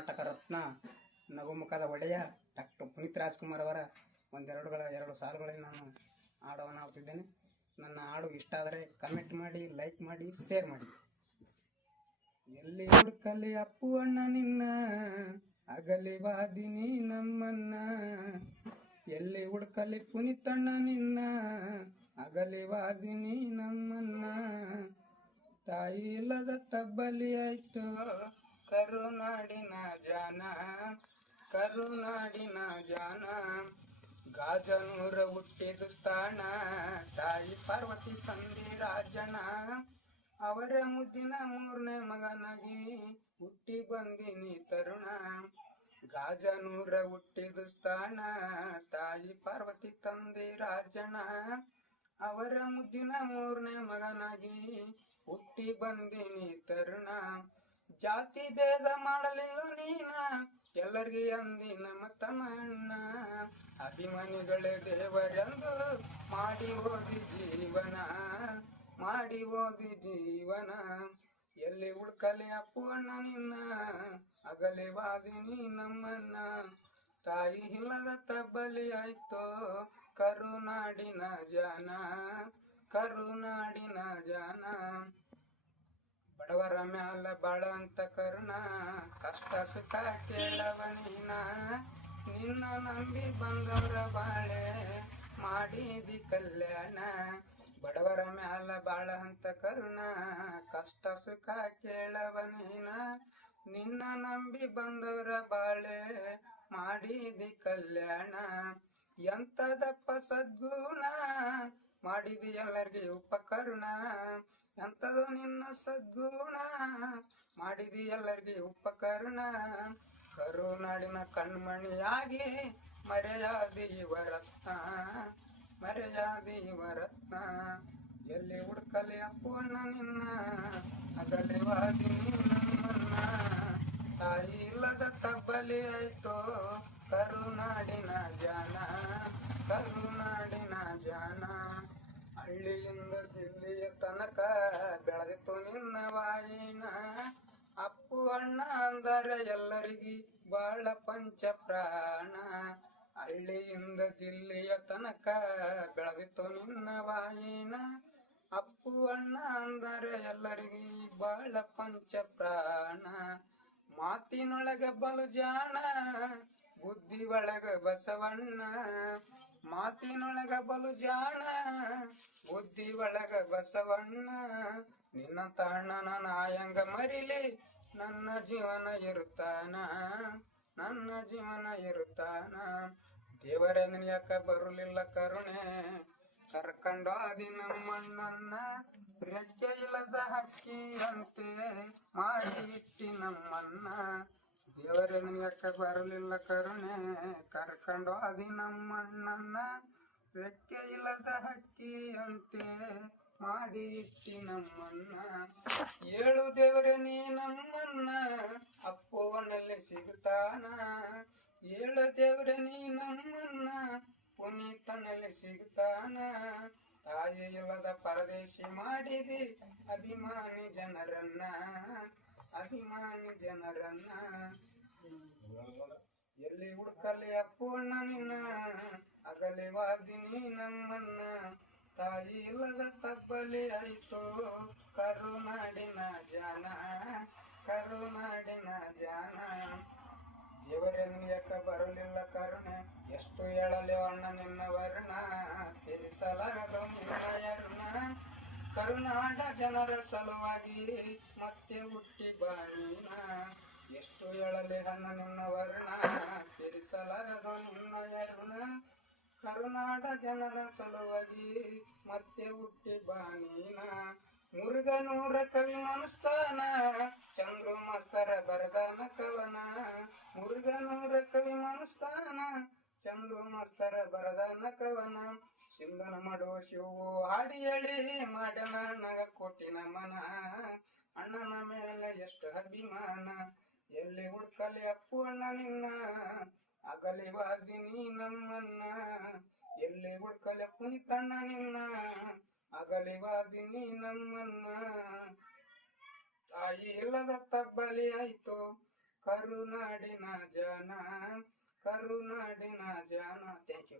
ಕರ್ನಾಟಕ ರತ್ನ ನಗುಮುಖದ ಒಡೆಯ ಡಾಕ್ಟರ್ ಪುನೀತ್ ರಾಜ್ಕುಮಾರ್ ಅವರ ಎರಡು ಸಾಲುಗಳಲ್ಲಿ ನಾನು ಹಾಡವನ್ನು ಹಾಡ್ತಿದ್ದೇನೆ. ನನ್ನ ಹಾಡು ಇಷ್ಟ ಆದರೆ ಕಮೆಂಟ್ ಮಾಡಿ, ಲೈಕ್ ಮಾಡಿ, ಶೇರ್ ಮಾಡಿ. ಎಲ್ಲಿ ಹುಡುಕಲಿ ಅಪ್ಪು ಅಣ್ಣ ನಿನ್ನ, ಅಗಲಿ ವಾದಿನಿ ನಮ್ಮನ್ನ. ಎಲ್ಲಿ ಹುಡುಕಲಿ ಪುನೀತಣ್ಣ ನಿನ್ನ, ಅಗಲಿ ವಾದಿನಿ ನಮ್ಮನ್ನ. ತಾಯಿ ಇಲ್ಲದ ತಬ್ಬಲಿ ಆಯ್ತು ಕರುನಾಡಿನ ಜಾನ, ಕರುನಾಡಿನ ಜಾನ. ಗಾಜನೂರ ಹುಟ್ಟಿದ ಸ್ಥಾನ, ತಾಯಿ ಪಾರ್ವತಿ ತಂದೆ ರಾಜನ. ಅವರ ಮುದ್ದಿನ ಮೂರನೇ ಮಗನಾಗಿ ಹುಟ್ಟಿ ಬಂದಿನಿ ತರುಣ. ಗಾಜನೂರ ಹುಟ್ಟಿದ ಸ್ಥಾನ, ತಾಯಿ ಪಾರ್ವತಿ ತಂದೆ ರಾಜನ. ಅವರ ಮುದ್ದಿನ ಮೂರನೇ ಮಗನಾಗಿ ಹುಟ್ಟಿ ಬಂದಿನಿ ತರುಣ. ಜಾತಿ ಭೇದ ಮಾಡಲಿಲ್ಲ ನೀನ, ಎಲ್ಲರಿಗೆ ಅಂದಿ ನಮ್ಮ ತಮ್ಮಣ್ಣ. ಅಭಿಮಾನಿಗಳೇ ದೇವರೆಂದು ಮಾಡಿ ಹೋದಿ ಜೀವನ, ಮಾಡಿ ಹೋದಿ ಜೀವನ. ಎಲ್ಲಿ ಹುಡ್ಕಲಿ ಅಪ್ಪು ಅಣ್ಣ ನಿನ್ನ, ಅಗಲಿ ವಾದಿನಿ ನಮ್ಮನ್ನ. ತಾಯಿ ಇಲ್ಲದ ತಬ್ಬಲಿ ಆಯ್ತೋ ಕರುನಾಡಿನ ಜಾನ, ಕರುನಾಡಿನ ಜಾನ. ಬಡವರ ಮ್ಯಾಲ ಬಾಳಂತ ಕರುಣ, ಕಷ್ಟ ಸುಖ ಕೇಳವ ನೀನ. ನಿನ್ನ ನಂಬಿ ಬಂದವರ ಬಾಳೆ ಮಾಡಿದಿ ಕಲ್ಯಾಣ. ಬಡವರ ಮ್ಯಾಲ ಬಾಳಂತ ಕರುಣ, ಕಷ್ಟ ಸುಖ ಕೇಳವ ನೀನ. ನಿನ್ನ ನಂಬಿ ಬಂದವರ ಬಾಳೆ ಮಾಡಿದಿ ಕಲ್ಯಾಣ. ಎಂತದಪ್ಪ ಸದ್ಗುಣ ಮಾಡಿದಿ ಎಲ್ಲರಿಗೆ ಉಪಕರುಣ. ಎಂಥದು ನಿನ್ನ ಸದ್ಗುಣ ಮಾಡಿದಿ ಎಲ್ಲರಿಗೆ ಉಪಕರುಣ. ಕರುನಾಡಿನ ಕಣ್ಮಣಿಯಾಗಿ ಮರೆಯಾದಿ ಇವ ರತ್ನ, ಮರೆಯಾದಿ ಇವ ರತ್ನ. ಎಲ್ಲಿ ಹುಡುಕಲಿ ಅಪ್ಪು ಅಣ್ಣ ನಿನ್ನ, ಅಗಲಿ ವಾದಿನಿ ನಮ್ಮನ್ನ. ತಾಯಿ ಇಲ್ಲದ ತಬ್ಬಲಿ ಆಯ್ತೋ ಕರುನಾಡಿನ ಜಾನ, ಕರುನಾಡಿನ ಜಾನ. ಹಳ್ಳಿಯಿಂದ ದಿಲ್ಲಿಯ ತನಕ ಬೆಳೆದಿತ್ತು ನಿನ್ನ ವಾಯಿನ. ಅಪ್ಪು ಅಣ್ಣ ಅಂದರೆ ಎಲ್ಲರಿಗೆ ಬಾಳ ಪಂಚ ಪ್ರಾಣ. ಹಳ್ಳಿಯಿಂದ ದಿಲ್ಲಿಯ ತನಕ ಬೆಳೆದಿತ್ತು ನಿನ್ನ ವಾಯಿನ. ಅಪ್ಪು ಅಣ್ಣ ಅಂದರೆ ಎಲ್ಲರಿಗೆ ಬಾಳ ಪಂಚ ಪ್ರಾಣ. ಮಾತಿನೊಳಗ ಬಲು ಜಾಣ, ಬುದ್ಧಿ ಒಳಗ ಬಸವಣ್ಣ. ಮಾತಿನೊಳಗ ಬಲು ಜಾಣ, ಬುದ್ಧಿ ಒಳಗ ಬಸವಣ್ಣ. ನಿನ್ನ ತಾಣನ ನಾಯಂಗ ಮರಿಲಿ ನನ್ನ ಜೀವನ ಇರುತ್ತಾನ, ನನ್ನ ಜೀವನ ಇರುತ್ತಾನ. ದೇವರೇ ನಿನಯಾಕ ಬರಲಿಲ್ಲ ಕರುಣೆ, ಕರ್ಕೊಂಡೋದಿ ನಮ್ಮಣ್ಣನ್ನ. ರೆಕ್ಕೆ ಇಲ್ಲದ ಹಕ್ಕಿಯಂತೆ ಮಾಡಿ ಇಟ್ಟಿ ನಮ್ಮನ್ನ. ದೇವರೇ ನಿನಯಾಕ ಬರಲಿಲ್ಲ ಕರುಣೆ, ಕರ್ಕೊಂಡೋದಿ ನಮ್ಮಣ್ಣನ್ನ. ರೆಕ್ಕೆ ಇಲ್ಲದ ಹಕ್ಕಿಯಂತೆ ಮಾಡಿ ಇಟ್ಟಿ ನಮ್ಮನ್ನ. ಏಳು ದೇವರೇ ನೀ ನಮ್ಮನ್ನ, ಅಪ್ಪುವನಲ್ಲಿ ಸಿಗುತ್ತಾನ. ಏಳು ದೇವರೇ ನೀ ನಮ್ಮನ್ನ, ಪುನೀತನಲ್ಲಿ ಸಿಗುತ್ತಾನ. ತಾಯಿ ಇಲ್ಲದ ಪರದೇಶಿ ಮಾಡಿದಿ ಅಭಿಮಾನಿ ಜನರನ್ನ, ಅಭಿಮಾನಿ ಜನರನ್ನ. ಎಲ್ಲಿ ಹುಡುಕಲಿ ಅಪ್ಪು ಅಣ್ಣ ನಿನ್ನ, ಅಗಲಿ ವಾದಿನಿ ನಮ್ಮನ್ನ. ತಾಯಿ ಇಲ್ಲದ ತಬ್ಬಲಿ ಆಯ್ತು ಕರುನಾಡಿನ ಜಾನ, ಕರುನಾಡಿನ ಜಾನ. ದೇವರೇ ನಿನಯಾಕ ಬರಲಿಲ್ಲ ಕರುಣೆ, ಎಷ್ಟು ಹೇಳಲಿ ಅಣ್ಣ ನಿನ್ನ ವರ್ಣ. ತೀರಿಸಲಾಗದು ನಿನ್ನ ಯರ್ಣ. ಕರುನಾಡ ಜನರ ಸಲುವಾಗಿ ಮತ್ತೆ ಹುಟ್ಟಿ ಬಾಣಿನ. ಎಷ್ಟು ಹೇಳಲಿ ಅಣ್ಣ ನಿನ್ನ ವರ್ಣ, ತೀರಿಸಲಾಗದು ನಿನ್ನ ಯರ್ಣ. ಕರುನಾಡ ಜನರ ಸಲುವಾಗಿ ಮತ್ತೆ ಹುಟ್ಟಿ ಬಾಣಿನ. ಮುರುಗನೂರ ಕವಿ ಮನುಸ್ತಾನ, ಚಂದ್ರು ಮಾಸ್ತರ ಬರದಾನ ಕವನ. ಮುರುಗನೂರ ಕವಿ ಮನುಸ್ತಾನ, ಚಂದ್ರು ಮಾಸ್ತರ ಬರದಾನ ಕವನ. ಸಿಂಧನ ಮಾಡುವ ಶಿವು ಹಾಡಿ ಹೇಳಿ ಮಾಡ್ಯನ ಅಣ್ಣಗ ಕೋಟಿ ನಮನ. ಅಣ್ಣನ ಮೇಲೆ ಎಷ್ಟು ಅಭಿಮಾನ. ಎಲ್ಲಿ ಹುಡ್ಕಲಿ ಅಪ್ಪು ಅಣ್ಣ ನಿನ್ನ, ಅಗಲಿ ವಾದಿನಿ ನಮ್ಮನ್ನ. ಎಲ್ಲಿ ಹುಡ್ಕಲಿ ಪುನೀತಣ್ಣ ನಿನ್ನ, ಅಗಲಿ ವಾದಿನಿ ನಮ್ಮನ್ನ. ತಾಯಿ ಇಲ್ಲದ ತಬ್ಬಲಿ ಆಯ್ತು ಕರುನಾಡಿನ ಜಾನ. Thank you.